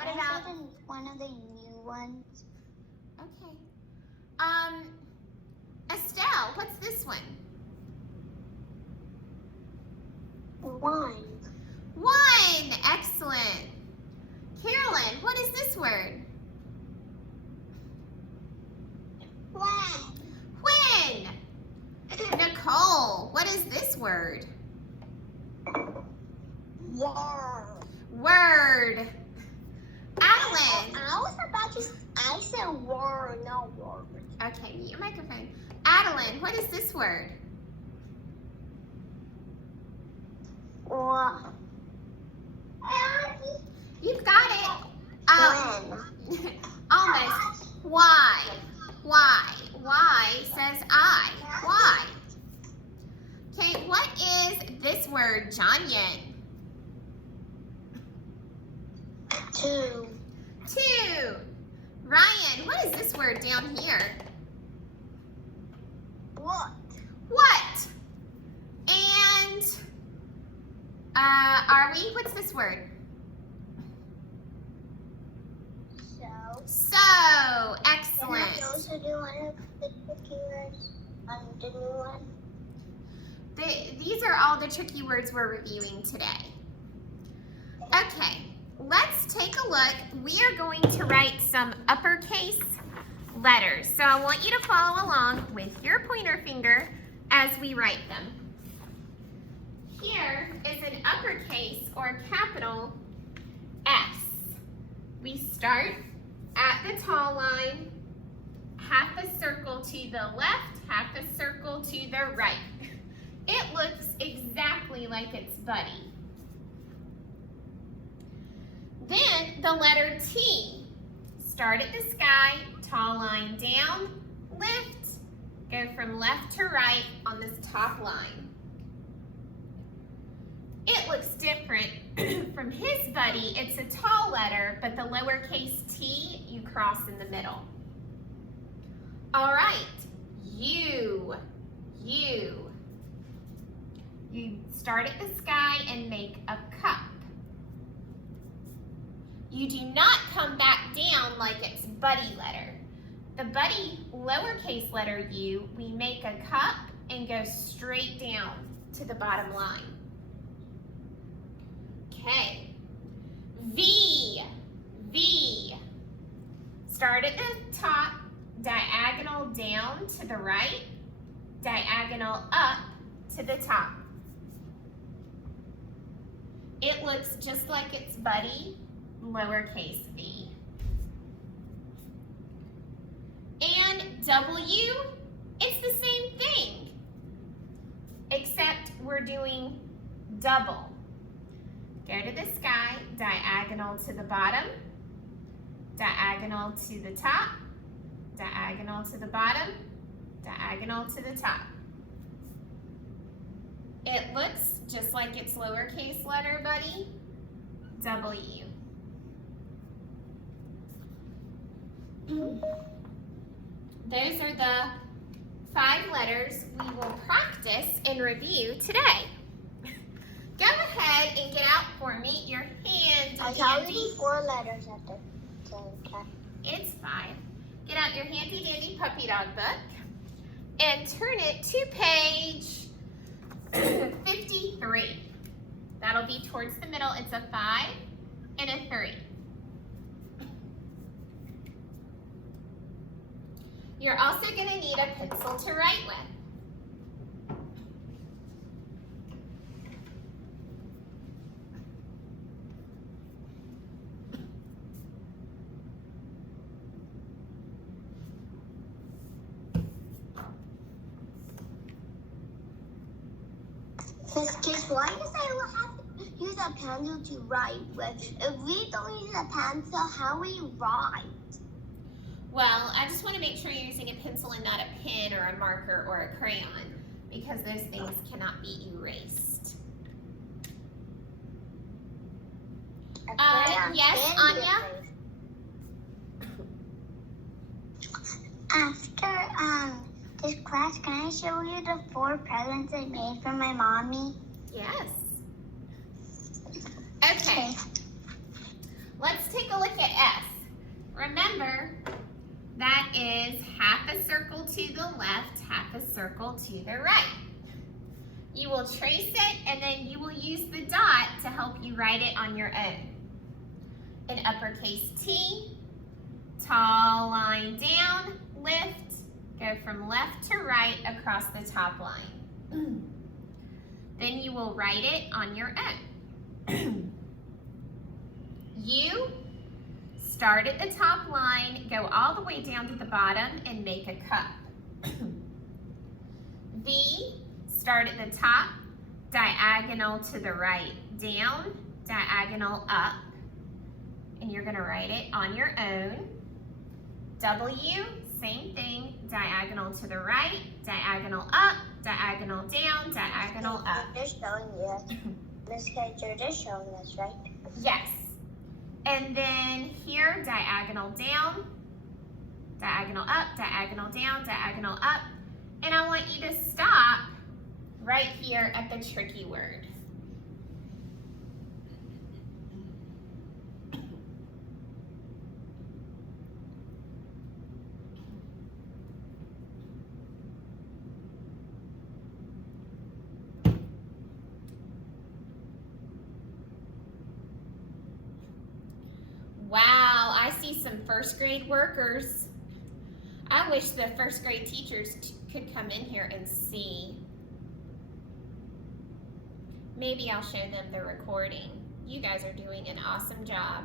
What about one of the new ones? Okay. Estelle, what's this one? One. One. Excellent. Carolyn, what is this word? When. When. Nicole, what is this word? Word. Word. Adeline. I was about to. I said word, not word. Okay, mute your microphone. Adeline, what is this word? Or. You've got it. When. Almost. Why? Why? Why says I. Why? Okay, what is this word, Jonyan? Two. Two. Ryan, what is this word down here? What? What? And are we? What's this word? So. So. Can Excellent. I also do one of the tricky words on the new one? These are all the tricky words we're reviewing today. Okay, let's take a look. We are going to write some uppercase letters. So I want you to follow along with your pointer finger as we write them. Here is an uppercase or capital S. We start at the tall line, half a circle to the left, half a circle to the right. It looks exactly like its buddy. Then the letter T. Start at the sky, tall line down, lift, go from left to right on this top line. It looks different from his buddy. It's a tall letter, but the lowercase t you cross in the middle. All right, U. You start at the sky and make a cup. You do not come back down like its buddy letter. The buddy lowercase letter U, we make a cup and go straight down to the bottom line. Okay, V. Start at the top, diagonal down to the right, diagonal up to the top. It looks just like its buddy, lowercase v. And W, it's the same thing, except we're doing double. Go to the sky, diagonal to the bottom, diagonal to the top, diagonal to the bottom, diagonal to the top. It looks just like its lowercase letter buddy, W. Those are the 5 letters we will practice and review today. Go ahead and get out for me your handy There's already 4 letters at the same time. It's fine. Get out your handy dandy puppy dog book and turn it to page 53. That'll be towards the middle. It's a 5 and a 3. You're also going to need a pencil to write with. Because why does I have to use a pencil to write with? If we don't use a pencil, how we write? Well, I just want to make sure you're using a pencil and not a pen or a marker or a crayon, because those things cannot be erased. Yes, Anya? After this class, can I show you the 4 presents I made for my mommy? Yes. Okay. Let's take a look that is half a circle to the left, half a circle to the right. You will trace it and then you will use the dot to help you write it on your own. In uppercase T, tall line down, lift, go from left to right across the top line. Then you will write it on your own. U, start at the top line, go all the way down to the bottom and make a cup. V, start at the top, diagonal to the right, down, diagonal up, and you're gonna write it on your own. W, same thing, diagonal to the right, diagonal up, diagonal down, diagonal up. You're just showing you. Miss Kate, you're just showing us, right? Yes. And then here, diagonal down, diagonal up, diagonal down, diagonal up. And I want you to stop right here at the tricky word. Wow, I see some first grade workers. I wish the first grade teachers could come in here and see. Maybe I'll show them the recording. You guys are doing an awesome job.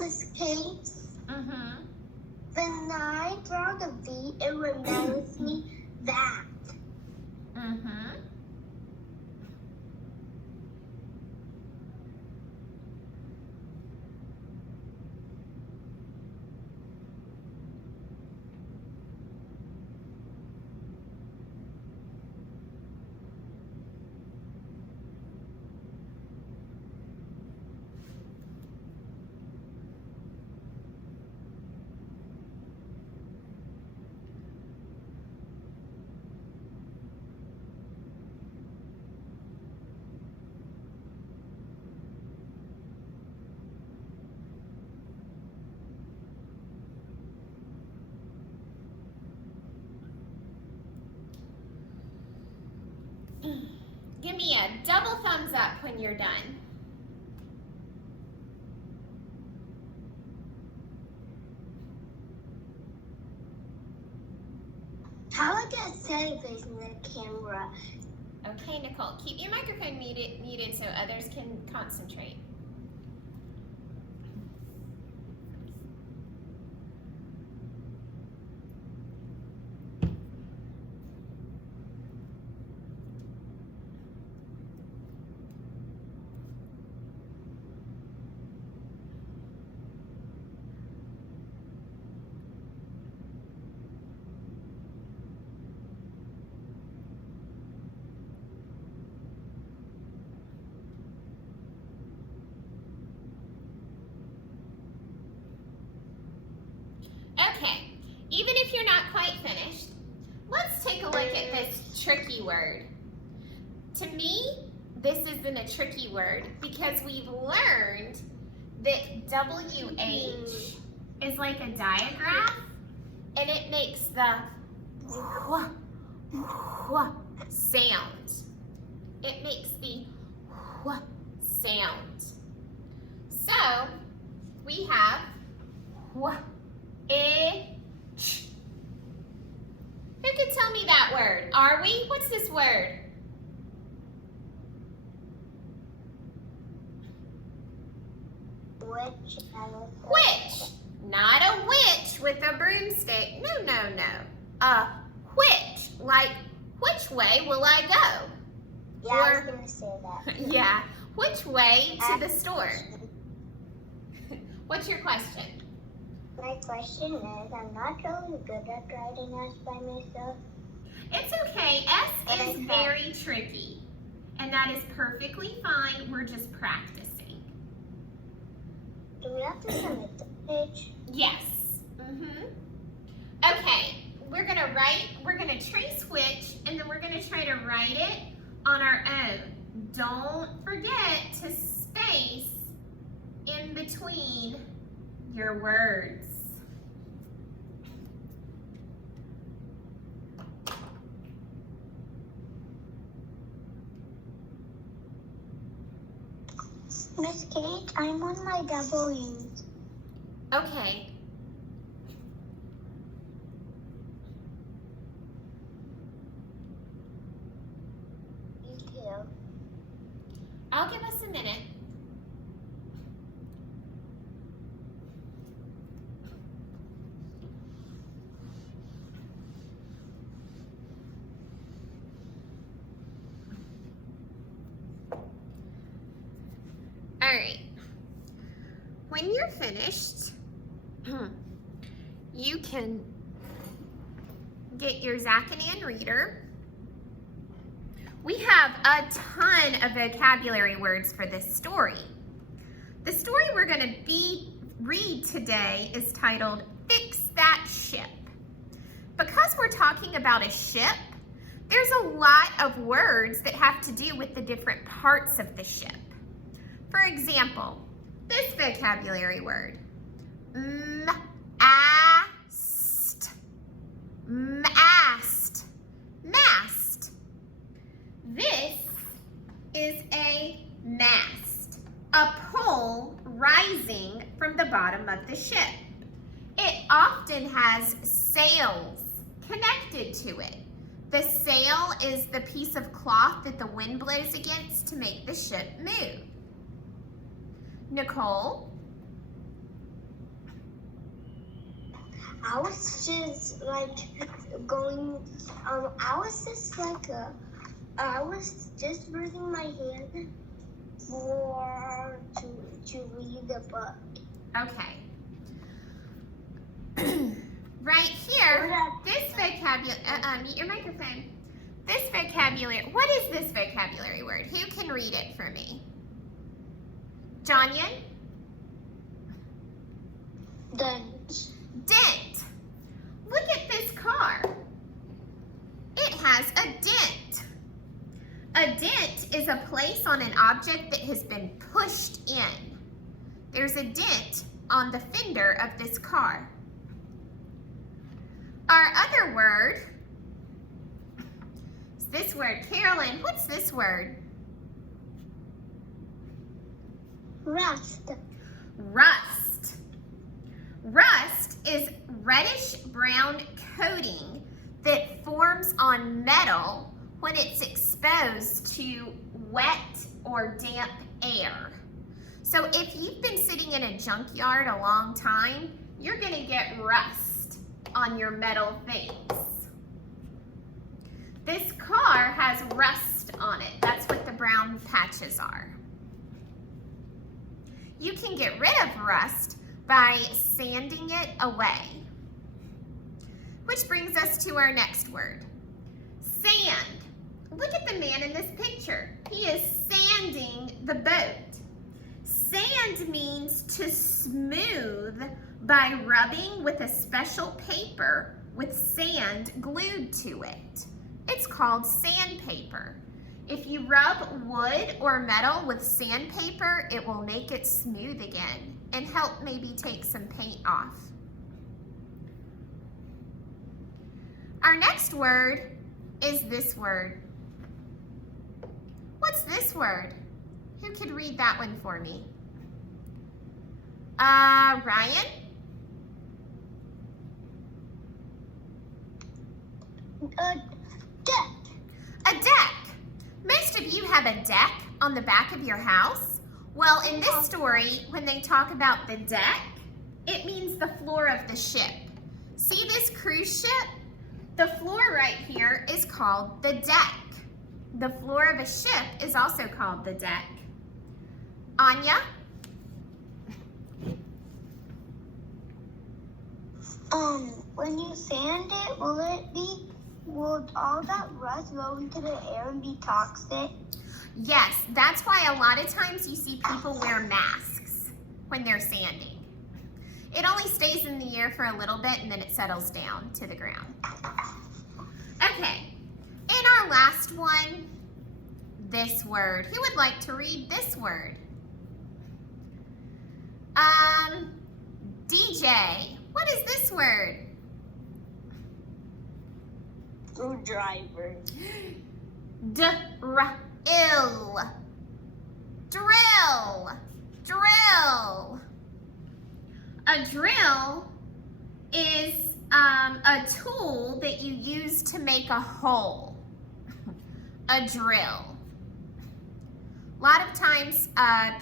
Miss Kate, Mm-hmm. when I draw the V, it reminds me that. Mm-hmm. Give me a double thumbs up when you're done. How I get steady facing the camera? Okay, Nicole, keep your microphone muted so others can concentrate. Okay, even if you're not quite finished, let's take a look at this tricky word. To me, this isn't a tricky word because we've learned that WH is like a diagraph and it makes the sound. It makes the sound. So, we have WH. Who can tell me that word? Are we? What's this word? Which? Not a witch with a broomstick. No, no, no. A which. Like, which way will I go? Yeah, I was going to say that. Yeah. Which way to the store? What's your question? My question is, I'm not really good at writing S by myself. It's okay. S is very tricky. And that is perfectly fine. We're just practicing. Do we have to submit the page? Yes. Okay. We're gonna trace which, and then we're gonna try to write it on our own. Don't forget to space in between your words. Miss Kate, I'm on my W's. Okay. Thank you. I'll give us a minute. All right. When you're finished, you can get your Zach and Ann reader. We have a ton of vocabulary words for this story. The story we're going to read today is titled Fix That Ship. Because we're talking about a ship, there's a lot of words that have to do with the different parts of the ship. For example, this vocabulary word, mast, mast, mast. This is a mast, a pole rising from the bottom of the ship. It often has sails connected to it. The sail is the piece of cloth that the wind blows against to make the ship move. Nicole? I was just like I was just raising my hand to read the book. Okay. Right here, this vocabulary, mute your microphone. This vocabulary, what is this vocabulary word? Who can read it for me? Jonyan? Dent. Dent. Look at this car. It has a dent. A dent is a place on an object that has been pushed in. There's a dent on the fender of this car. Our other word is this word. Carolyn, what's this word? Rust. Rust. Rust is reddish brown coating that forms on metal when it's exposed to wet or damp air. So if you've been sitting in a junkyard a long time, you're going to get rust on your metal things. This car has rust on it. That's what the brown patches are. You can get rid of rust by sanding it away. Which brings us to our next word, sand. Look at the man in this picture. He is sanding the boat. Sand Sand means to smooth by rubbing with a special paper with sand glued to it. It's called sandpaper. If you rub wood or metal with sandpaper, it will make it smooth again and help maybe take some paint off. Our next word is this word. What's this word? Who could read that one for me? Ryan? Deck. A deck. Most of you have a deck on the back of your house. Well, in this story, when they talk about the deck, it means the floor of the ship. See this cruise ship? The floor right here is called the deck. The floor of a ship is also called the deck. Anya? When you sand it, will all that rust go into the air and be toxic? Yes, that's why a lot of times you see people wear masks when they're sanding. It only stays in the air for a little bit and then it settles down to the ground. Okay, in our last one, this word. Who would like to read this word? DJ, what is this word? Screwdriver. Drill. Drill. Drill. A drill is a tool that you use to make a hole. A drill. A lot of times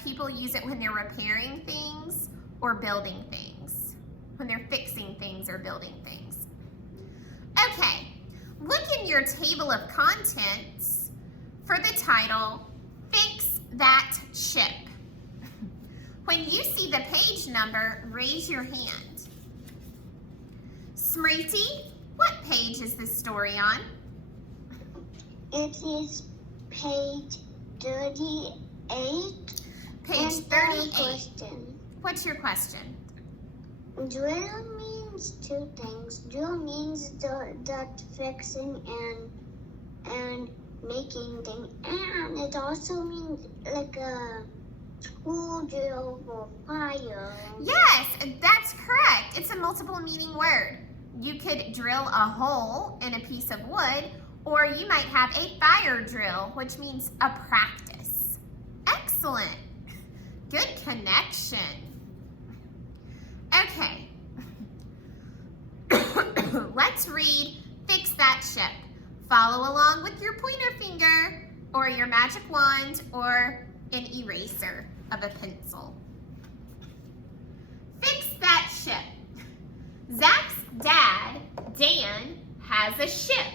people use it when they're repairing things or building things. When they're fixing things or building things. Okay, look in your table of contents for the title, Fix That Ship. When you see the page number, raise your hand. Smriti, what page is this story on? It is page 38. Page And 38. Question. What's your question? Drill means two things. Drill means that fixing and making things, and it also means like a school drill for fire. Yes, that's correct. It's a multiple meaning word. You could drill a hole in a piece of wood, or you might have a fire drill, which means a practice. Excellent. Good connection. Okay. Let's read Fix That Ship. Follow along with your pointer finger or your magic wand or an eraser of a pencil. Fix that ship. Zach's dad, Dan, has a ship.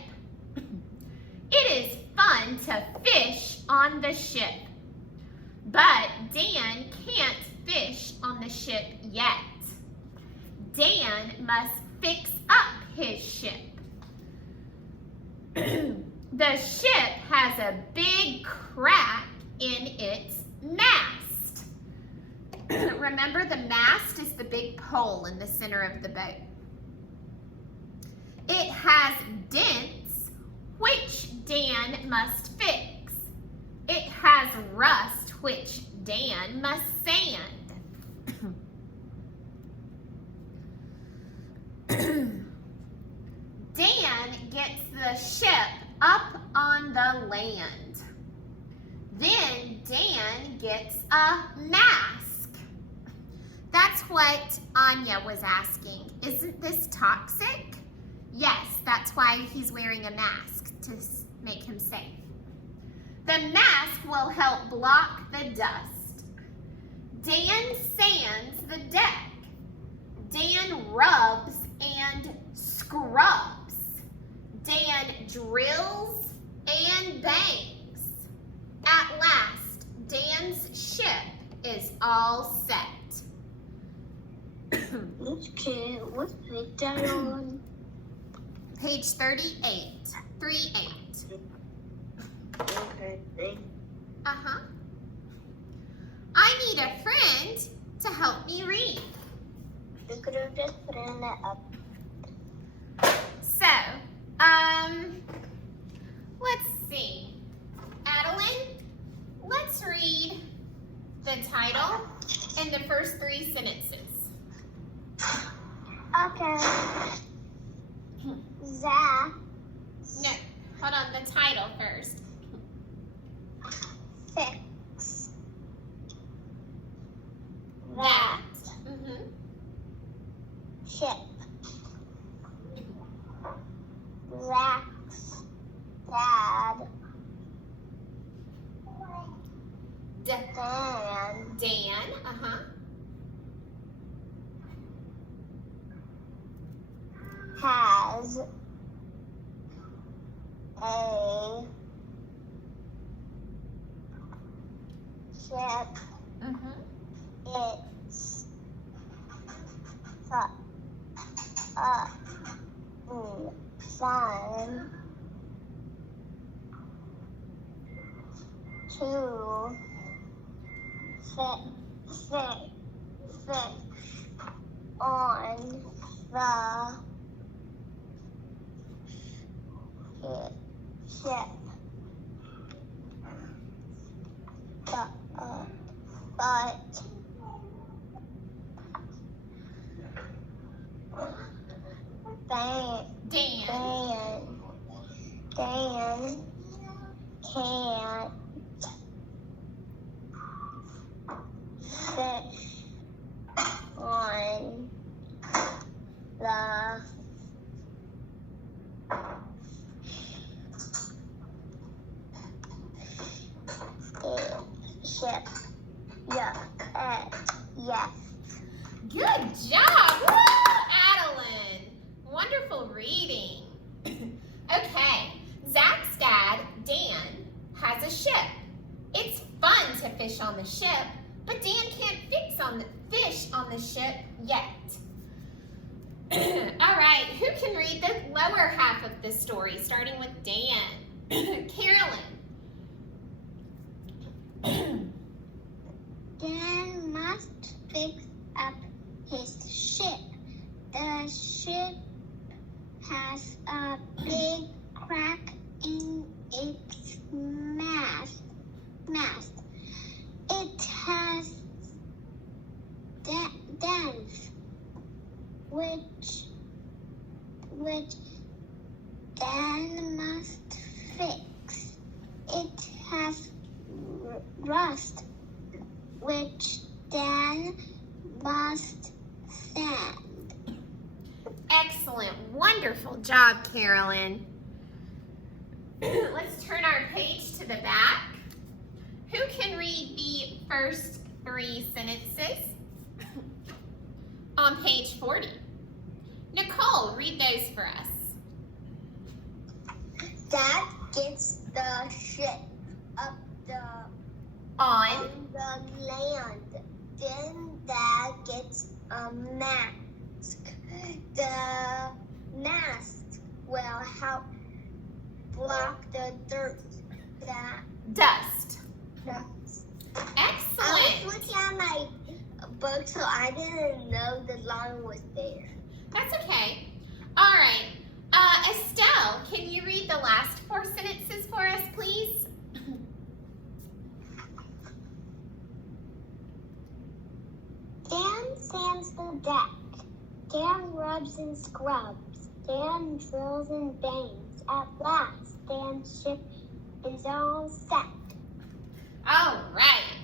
It is fun to fish on the ship, but Dan can't fish on the ship yet. Dan must fix up his ship. The ship has a big crack in its mast. Remember, the mast is the big pole in the center of the boat. It has dents, which Dan must fix. It has rust, which Dan must sand. Dan gets the ship up on the land. Then Dan gets a mask. That's what Anya was asking. Isn't this toxic? Yes, that's why he's wearing a mask, to make him safe. The mask will help block the dust. Dan sands the deck. Dan rubs and scrubs. Dan drills and bangs. At last, Dan's ship is all set. Okay, what's page that on? Page 38. 38. Okay, thank Uh-huh. I need a friend to help me read. You could have just put it in the up. So, let's see. Adeline, let's read the title and the first 3 sentences. Okay. Zach. No, hold on, the title first. Fix. That. Mm-hmm. Ship. Zach's dad. Dan. Dan, uh-huh. Has a ship. Mm-hmm. It's fun to fix on the ship. But Dan can't fish on the ship. Yes. Good job! Woo, Adeline! Wonderful reading. Okay, Zach's dad, Dan, has a ship. It's fun to fish on the ship, but Dan can't fish on the ship yet. All right, who can read the lower half of the story, starting with Dan? Carolyn. Dan must fix up his ship. The ship has a big crack in its mast. It has dents, which Dan must fix. It has rust, which Dan must sand. Excellent. Wonderful job, Carolyn. Let's turn our page to the back. Who can read the first 3 sentences on page 40? Nicole, read those for us. Dad gets the ship up On. the land. Then Dad gets a mask. The mask will help block the dirt. Dust. I Excellent. was looking at my book, so I didn't know the line was there. That's okay. All right. Estelle, can you read the last 4 sentences for us, please? Dan sands the deck. Dan rubs and scrubs. Dan drills and bangs. At last, Dan's ship is all set. All right.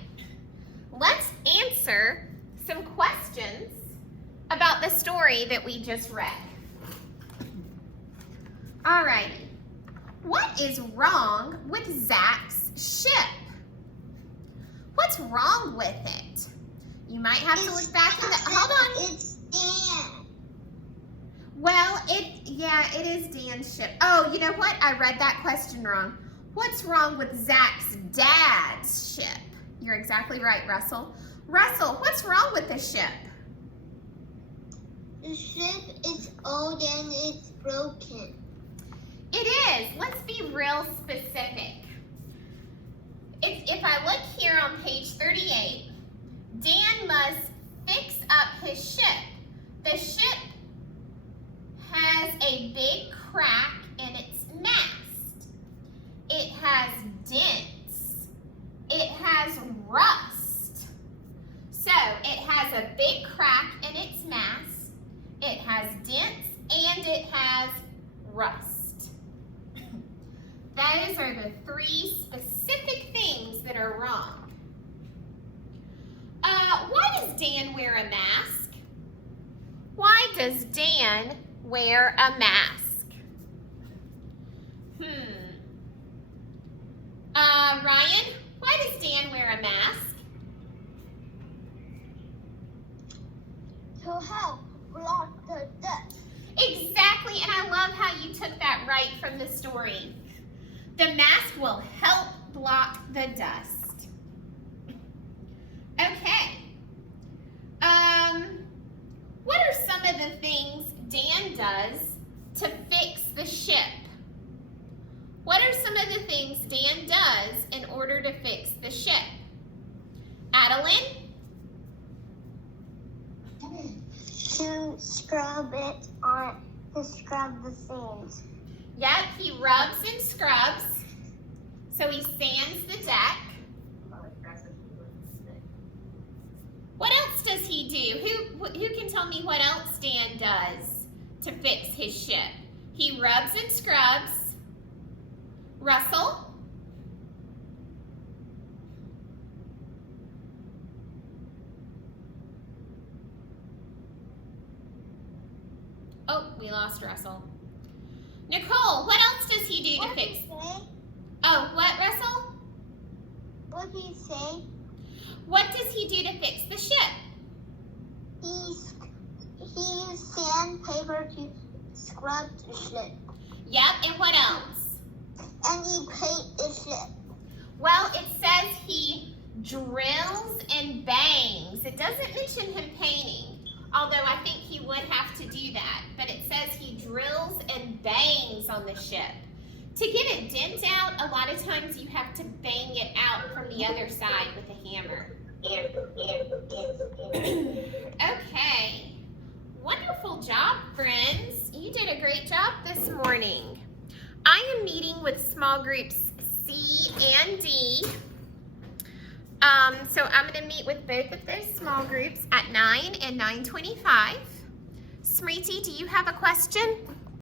Let's answer some questions about the story that we just read. All right. What is wrong with Zach's ship? What's wrong with it? You might have to look back in the, hold on. It's Dan. Well, it is Dan's ship. Oh, you know what? I read that question wrong. What's wrong with Zach's dad's ship? You're exactly right, Russell. Russell, what's wrong with the ship? The ship is old and it's broken. It is. Let's be real specific. If I look here on page 38, must fix up his ship. The ship has a big crack in its mast. It has dents. It has rust. So it has a big crack in its mast. It has dents and it has rust. Those are the 3 specific things that are wrong. Why does Dan wear a mask? Why does Dan wear a mask? Ryan, why does Dan wear a mask? To help block the dust. Exactly, and I love how you took that right from the story. The mask will help block the dust. Okay. What are some of the things Dan does to fix the ship? What are some of the things Dan does in order to fix the ship? Adeline? To scrub it on, to scrub the sands. Yep, he rubs and scrubs. So he sands the deck. What else does he do? Who can tell me what else Dan does to fix his ship? He rubs and scrubs. Russell? Oh, we lost Russell. Nicole, what else does he do to fix? Oh, what, Russell? What did he say? What does he do to fix the ship? He used sandpaper to scrub the ship. Yep, and what else? And he paint the ship. Well, it says he drills and bangs. It doesn't mention him painting, although I think he would have to do that. But it says he drills and bangs on the ship. To get a dent out, a lot of times you have to bang it out from the other side with a hammer. Okay. Wonderful job, friends. You did a great job this morning. I am meeting with small groups C and D. So I'm going to meet with both of those small groups at 9 and 9:25. Smriti, do you have a question?